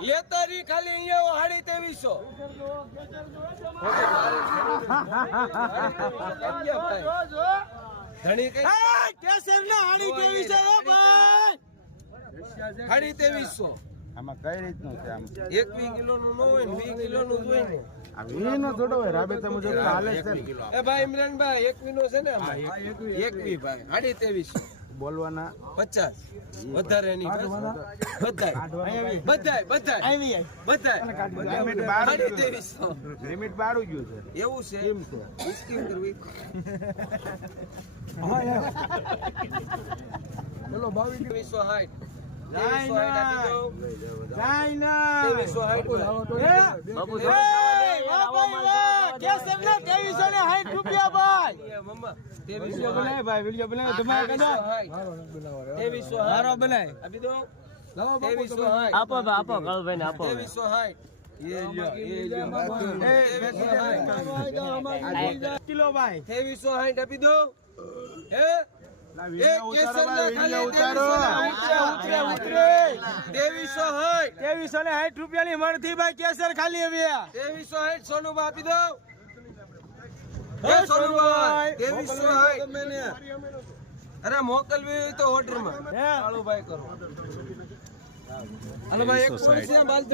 લેતારી ખાલી અહીંયા 2300 આમાં કઈ રીતનું છે? આમ 21 કિલો નું ન હોય ને 20 કિલો નું હોય ને આ વીનો થોડો હોય, રાબેતા મુજબ હાલે છે. એ ભાઈ ઇમરાનભાઈ 21 નો છે ને આમાં 21 ભાઈ 2300 બોલવાના 50 વધારે નહીં લિમિટ બારું ગયું છે. એવું છે કેમ છે? સ્કીમ કરવી બોલો 2260 આપો કળભાઈ ને આપો. 2360 કિલો ભાઈ 2360 આપી દો. હે રૂપિયાની મળતી ભાઈ કેસર ખાલી હવે 2360 સોનુભાઈ આપી દો. સોનુભાઈ 2360 અરે મોકલવી હોય તો ઓર્ડર માં કાળુભાઈ કરો. હાલો ભાઈ 1 માલ